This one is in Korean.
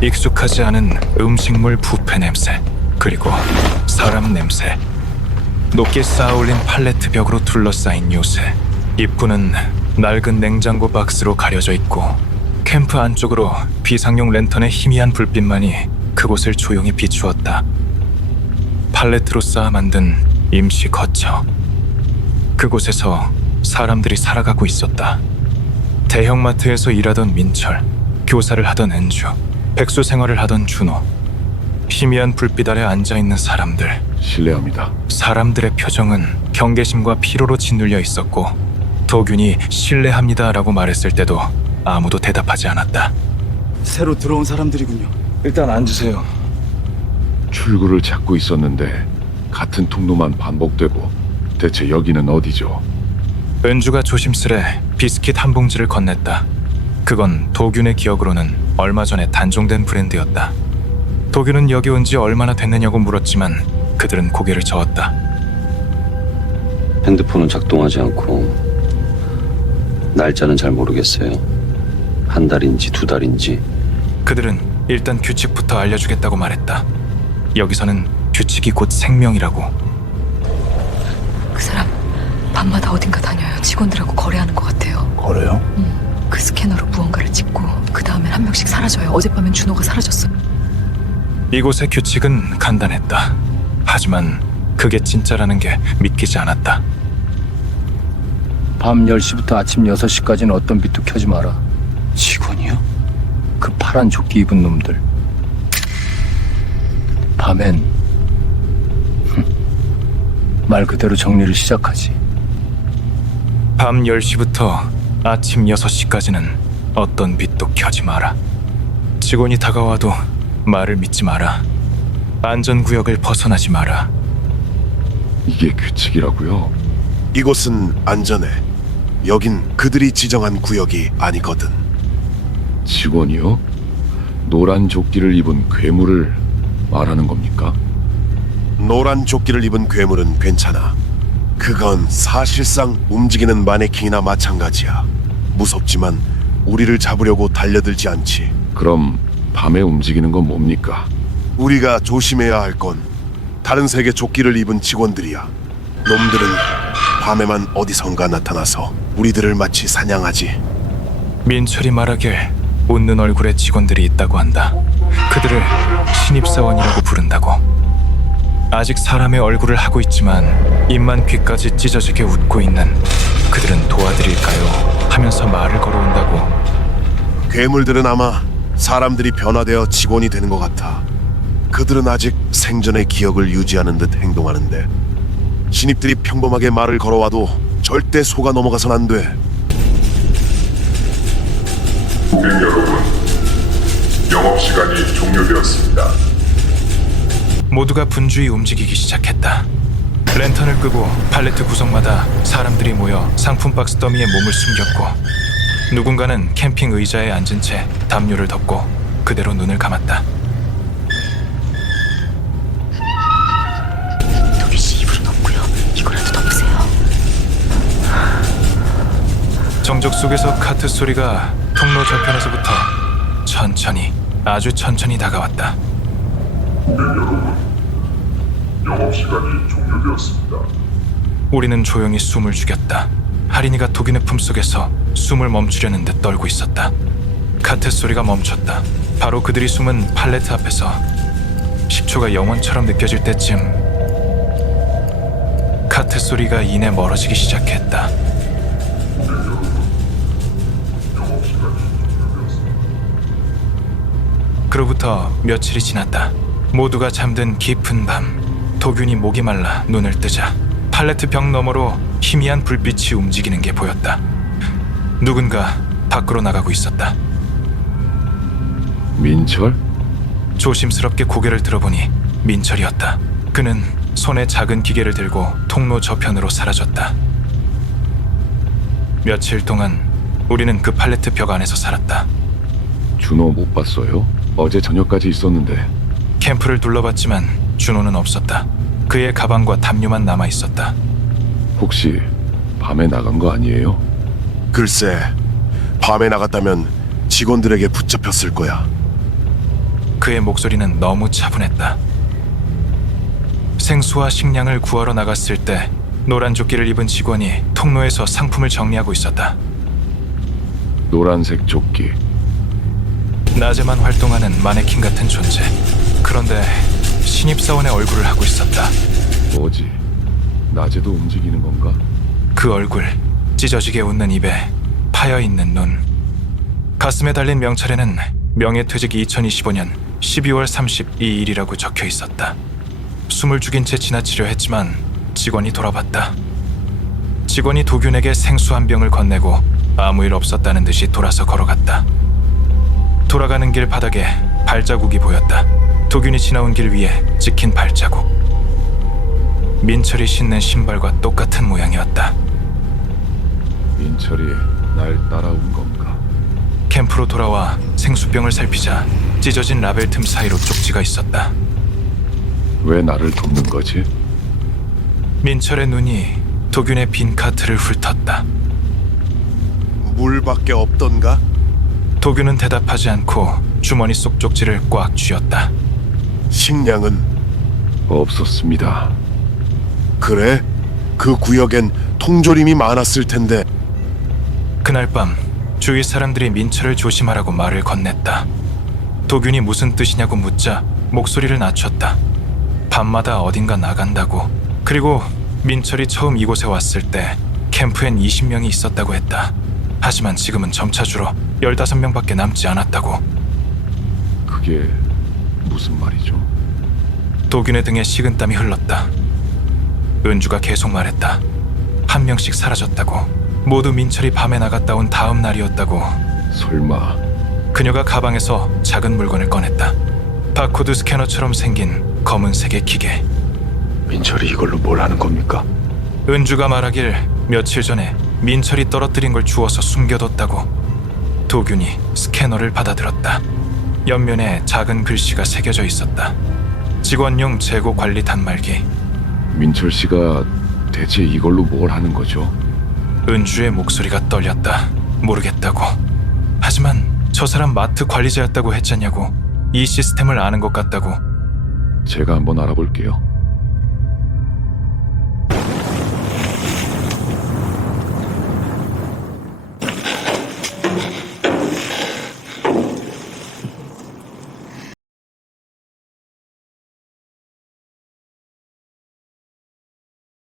익숙하지 않은 음식물 부패 냄새 그리고 사람 냄새. 높게 쌓아올린 팔레트 벽으로 둘러싸인 요새. 입구는 낡은 냉장고 박스로 가려져 있고 캠프 안쪽으로 비상용 랜턴의 희미한 불빛만이 그곳을 조용히 비추었다. 팔레트로 쌓아 만든 임시 거처. 그곳에서 사람들이 살아가고 있었다. 대형마트에서 일하던 민철 교사를 하던 은주 백수 생활을 하던 준호 희미한 불빛 아래 앉아 있는 사람들 실례합니다. 사람들의 표정은 경계심과 피로로 짓눌려 있었고 도균이 신뢰합니다라고 말했을 때도 아무도 대답하지 않았다. 새로 들어온 사람들이군요. 일단 앉으세요. 출구를 찾고 있었는데 같은 통로만 반복되고 대체 여기는 어디죠? 은주가 조심스레 비스킷 한 봉지를 건넸다. 그건 도균의 기억으로는 얼마 전에 단종된 브랜드였다. 도균은 여기 온 지 얼마나 됐느냐고 물었지만 그들은 고개를 저었다. 핸드폰은 작동하지 않고 날짜는 잘 모르겠어요. 한 달인지 두 달인지 그들은 일단 규칙부터 알려주겠다고 말했다. 여기서는 규칙이 곧 생명이라고. 그 사람 밤마다 어딘가 다녀요. 직원들하고 거래하는 것 같아요. 거래요? 그 스캐너로 명씩 사라져요. 어젯밤엔 준호가 사라졌어요. 이곳의 규칙은 간단했다. 하지만 그게 진짜라는 게 믿기지 않았다. 밤 10시부터 아침 6시까지는 어떤 빛도 켜지 마라. 직원이요? 그 파란 조끼 입은 놈들. 밤엔 흠, 말 그대로 정리를 시작하지. 밤 10시부터 아침 6시까지는 어떤 빛도 켜지 마라. 직원이 다가와도 말을 믿지 마라. 안전구역을 벗어나지 마라. 이게 규칙이라고요? 이곳은 안전해. 여긴 그들이 지정한 구역이 아니거든. 직원이요? 노란 조끼를 입은 괴물을 말하는 겁니까? 노란 조끼를 입은 괴물은 괜찮아. 그건 사실상 움직이는 마네킹이나 마찬가지야. 무섭지만 우리를 잡으려고 달려들지 않지. 그럼 밤에 움직이는 건 뭡니까? 우리가 조심해야 할 건 다른 색의 조끼를 입은 직원들이야. 놈들은 밤에만 어디선가 나타나서 우리들을 마치 사냥하지. 민철이 말하길 웃는 얼굴의 직원들이 있다고 한다. 그들을 신입사원이라고 부른다고. 아직 사람의 얼굴을 하고 있지만 입만 귀까지 찢어지게 웃고 있는 그들은 도와드릴까요? 하면서 말을 걸어온다고. 괴물들은 아마 사람들이 변화되어 직원이 되는 것 같아. 그들은 아직 생전의 기억을 유지하는 듯 행동하는데 신입들이 평범하게 말을 걸어와도 절대 속아 넘어가선 안 돼. 고객 여러분, 영업 시간이 종료되었습니다. 모두가 분주히 움직이기 시작했다. 랜턴을 끄고 팔레트 구석마다 사람들이 모여 상품 박스 더미에 몸을 숨겼고 누군가는 캠핑 의자에 앉은 채 담요를 덮고 그대로 눈을 감았다. 도균 씨 입으로 덮고요. 이거라도 덮으세요. 정적 속에서 카트 소리가 통로 저편에서부터 천천히 아주 천천히 다가왔다. 영업시간이 종료되었습니다. 우리는 조용히 숨을 죽였다. 하린이가 독인의 품속에서 숨을 멈추려는 듯 떨고 있었다. 카트 소리가 멈췄다. 바로 그들이 숨은 팔레트 앞에서 10초가 영원처럼 느껴질 때쯤 카트 소리가 이내 멀어지기 시작했다. 그로부터 며칠이 지났다. 모두가 잠든 깊은 밤, 도균이 목이 말라 눈을 뜨자 팔레트 벽 너머로 희미한 불빛이 움직이는 게 보였다. 누군가 밖으로 나가고 있었다. 민철? 조심스럽게 고개를 들어보니 민철이었다. 그는 손에 작은 기계를 들고 통로 저편으로 사라졌다. 며칠 동안 우리는 그 팔레트 벽 안에서 살았다. 준호 못 봤어요? 어제 저녁까지 있었는데 캠프를 둘러봤지만 준호는 없었다. 그의 가방과 담요만 남아 있었다. 혹시 밤에 나간 거 아니에요? 글쎄, 밤에 나갔다면 직원들에게 붙잡혔을 거야. 그의 목소리는 너무 차분했다. 생수와 식량을 구하러 나갔을 때 노란 조끼를 입은 직원이 통로에서 상품을 정리하고 있었다. 노란색 조끼. 낮에만 활동하는 마네킹 같은 존재. 그런데 신입사원의 얼굴을 하고 있었다. 뭐지? 낮에도 움직이는 건가? 그 얼굴, 찢어지게 웃는 입에 파여 있는 눈. 가슴에 달린 명찰에는 명예퇴직 2025년 12월 32일이라고 적혀 있었다. 숨을 죽인 채 지나치려 했지만 직원이 돌아봤다. 직원이 도균에게 생수 한 병을 건네고 아무 일 없었다는 듯이 돌아서 걸어갔다. 돌아가는 길 바닥에 발자국이 보였다. 도균이 지나온 길 위에 찍힌 발자국. 민철이 신는 신발과 똑같은 모양이었다. 민철이 날 따라온 건가? 캠프로 돌아와 생수병을 살피자 찢어진 라벨 틈 사이로 쪽지가 있었다. 왜 나를 돕는 거지? 민철의 눈이 도균의 빈 카트를 훑었다. 물밖에 없던가? 도균은 대답하지 않고 주머니 속 쪽지를 꽉 쥐었다. 식량은 없었습니다. 그래? 그 구역엔 통조림이 많았을 텐데 그날 밤 주위 사람들이 민철을 조심하라고 말을 건넸다. 도균이 무슨 뜻이냐고 묻자 목소리를 낮췄다. 밤마다 어딘가 나간다고. 그리고 민철이 처음 이곳에 왔을 때 캠프엔 20명이 있었다고 했다. 하지만 지금은 점차 줄어 15명밖에 남지 않았다고. 그게 무슨 말이죠? 도균의 등에 식은땀이 흘렀다. 은주가 계속 말했다. 한 명씩 사라졌다고. 모두 민철이 밤에 나갔다 온 다음 날이었다고. 설마 그녀가 가방에서 작은 물건을 꺼냈다. 바코드 스캐너처럼 생긴 검은색의 기계. 민철이 이걸로 뭘 하는 겁니까? 은주가 말하길 며칠 전에 민철이 떨어뜨린 걸 주워서 숨겨뒀다고. 도균이 스캐너를 받아들었다. 옆면에 작은 글씨가 새겨져 있었다. 직원용 재고 관리 단말기. 민철 씨가 대체 이걸로 뭘 하는 거죠? 은주의 목소리가 떨렸다. 모르겠다고. 하지만 저 사람 마트 관리자였다고 했잖냐고. 이 시스템을 아는 것 같다고. 제가 한번 알아볼게요.